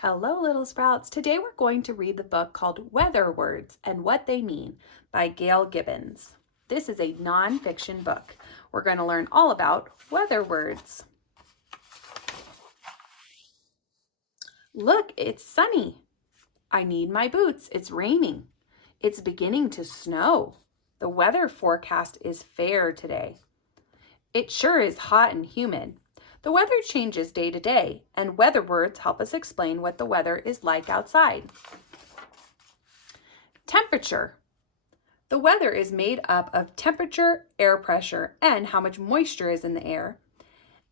Hello, little sprouts. Today we're going to read the book called Weather Words and What They Mean by Gail Gibbons. This is a nonfiction book. We're going to learn all about weather words. Look, it's sunny. I need my boots. It's raining. It's beginning to snow. The weather forecast is fair today. It sure is hot and humid. The weather changes day to day, and weather words help us explain what the weather is like outside. Temperature. The weather is made up of temperature, air pressure, and how much moisture is in the air,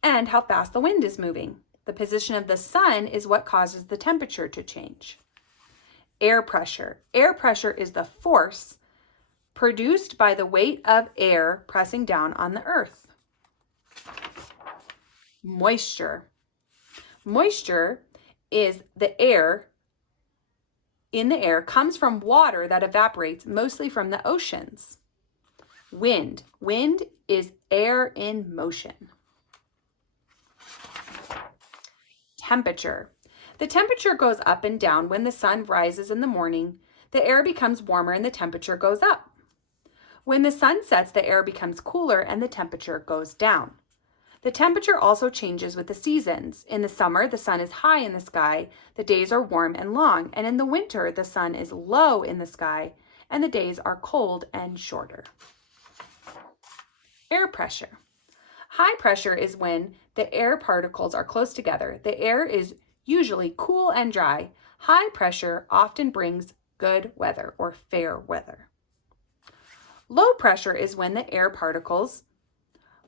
and how fast the wind is moving. The position of the sun is what causes the temperature to change. Air pressure. Air pressure is the force produced by the weight of air pressing down on the earth. Moisture. Moisture is the air in the air comes from water that evaporates mostly from the oceans. Wind. Wind is air in motion. Temperature. The temperature goes up and down when the sun rises in the morning. The air becomes warmer and the temperature goes up. When the sun sets, the air becomes cooler and the temperature goes down. The temperature also changes with the seasons. In the summer, the sun is high in the sky, the days are warm and long, and in the winter, the sun is low in the sky, and the days are cold and shorter. Air pressure. High pressure is when the air particles are close together. The air is usually cool and dry. High pressure often brings good weather or fair weather. Low pressure is when the air particles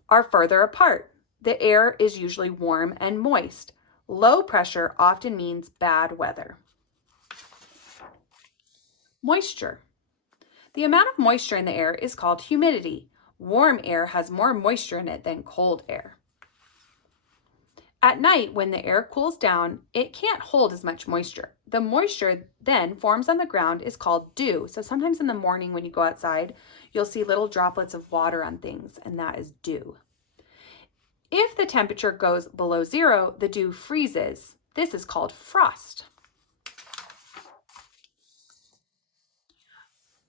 are further apart. The air is usually warm and moist. Low pressure often means bad weather. Moisture. The amount of moisture in the air is called humidity. Warm air has more moisture in it than cold air. At night, when the air cools down, it can't hold as much moisture. The moisture then forms on the ground is called dew. So sometimes in the morning when you go outside, you'll see little droplets of water on things, and that is dew. If the temperature goes below zero, the dew freezes. This is called frost.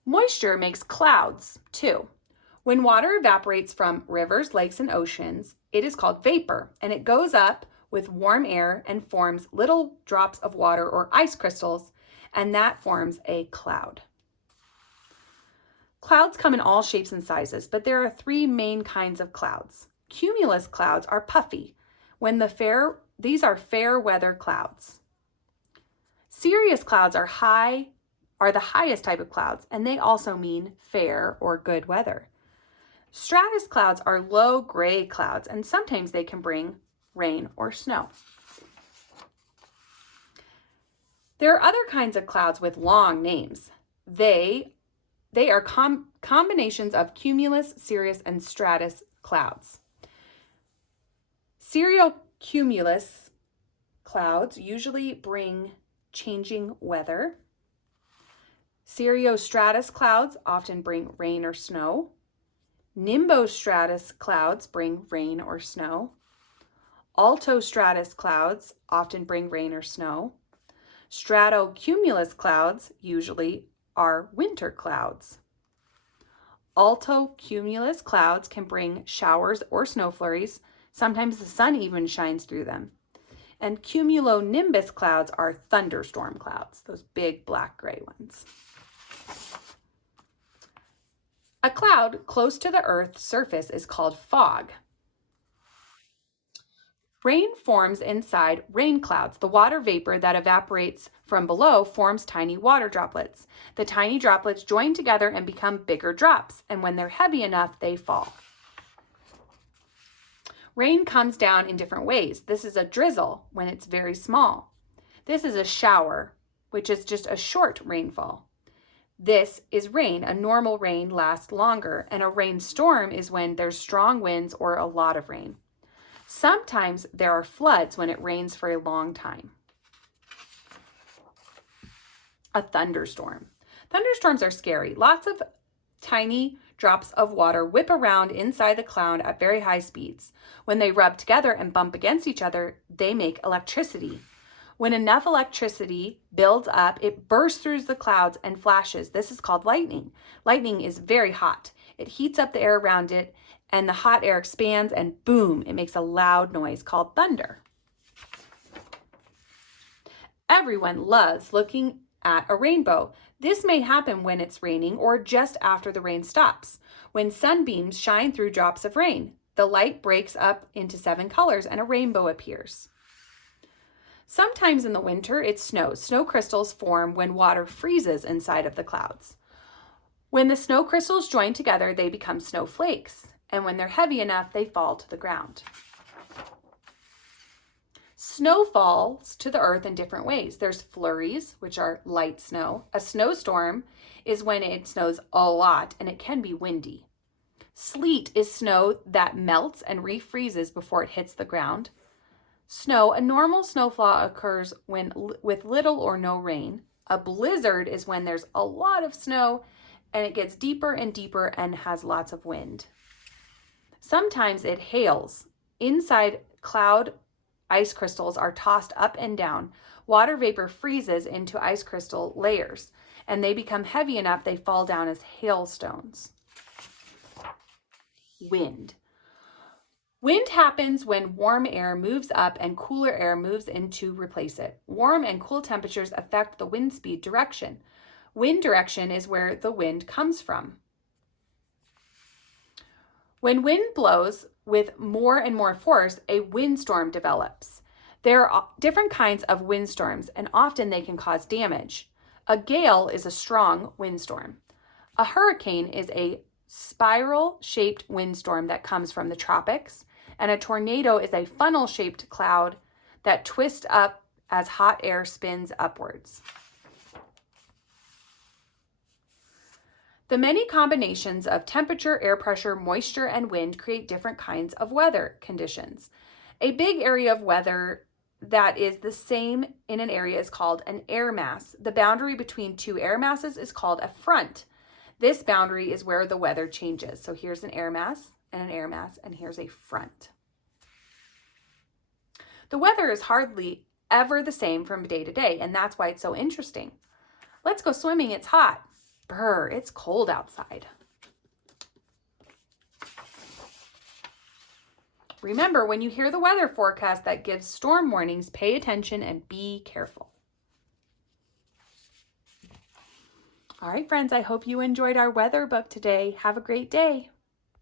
Moisture makes clouds too. When water evaporates from rivers, lakes, and oceans, it is called vapor, and it goes up with warm air and forms little drops of water or ice crystals, and that forms a cloud. Clouds come in all shapes and sizes, but there are three main kinds of clouds. Cumulus clouds are puffy. These are fair weather clouds. Cirrus clouds are the highest type of clouds, and they also mean fair or good weather. Stratus clouds are low gray clouds, and sometimes they can bring rain or snow. There are other kinds of clouds with long names. They are combinations of cumulus, cirrus, and stratus clouds. Cirrocumulus clouds usually bring changing weather. Cirrostratus clouds often bring rain or snow. Nimbostratus clouds bring rain or snow. Altostratus clouds often bring rain or snow. Stratocumulus clouds usually are winter clouds. Altocumulus clouds can bring showers or snow flurries. Sometimes the sun even shines through them. And cumulonimbus clouds are thunderstorm clouds, those big black gray ones. A cloud close to the Earth's surface is called fog. Rain forms inside rain clouds. The water vapor that evaporates from below forms tiny water droplets. The tiny droplets join together and become bigger drops, and when they're heavy enough, they fall. Rain comes down in different ways. This is a drizzle when it's very small. This is a shower, which is just a short rainfall. This is rain. A normal rain lasts longer, and a rainstorm is when there's strong winds or a lot of rain. Sometimes there are floods when it rains for a long time. A thunderstorm. Thunderstorms are scary. Lots of tiny drops of water whip around inside the cloud at very high speeds. When they rub together and bump against each other, they make electricity. When enough electricity builds up, it bursts through the clouds and flashes. This is called lightning. Lightning is very hot. It heats up the air around it, and the hot air expands, and boom, it makes a loud noise called thunder. Everyone loves looking at a rainbow. This may happen when it's raining or just after the rain stops. When sunbeams shine through drops of rain, the light breaks up into 7 colors and a rainbow appears. Sometimes in the winter, it snows. Snow crystals form when water freezes inside of the clouds. When the snow crystals join together, they become snowflakes. And when they're heavy enough, they fall to the ground. Snow falls to the earth in different ways. There's flurries, which are light snow. A snowstorm is when it snows a lot and it can be windy. Sleet is snow that melts and refreezes before it hits the ground. Snow, a normal snowfall occurs with little or no rain. A blizzard is when there's a lot of snow and it gets deeper and deeper and has lots of wind. Sometimes it hails. Inside cloud, ice crystals are tossed up and down. Water vapor freezes into ice crystal layers, and they become heavy enough they fall down as hailstones. Wind. Wind happens when warm air moves up and cooler air moves in to replace it. Warm and cool temperatures affect the wind speed direction. Wind direction is where the wind comes from. When wind blows with more and more force, a windstorm develops. There are different kinds of windstorms, and often they can cause damage. A gale is a strong windstorm. A hurricane is a spiral-shaped windstorm that comes from the tropics, and a tornado is a funnel-shaped cloud that twists up as hot air spins upwards. The many combinations of temperature, air pressure, moisture, and wind create different kinds of weather conditions. A big area of weather that is the same in an area is called an air mass. The boundary between two air masses is called a front. This boundary is where the weather changes. So here's an air mass, and here's a front. The weather is hardly ever the same from day to day, and that's why it's so interesting. Let's go swimming, it's hot. Brr, it's cold outside. Remember, when you hear the weather forecast that gives storm warnings, pay attention and be careful. All right, friends, I hope you enjoyed our weather book today. Have a great day.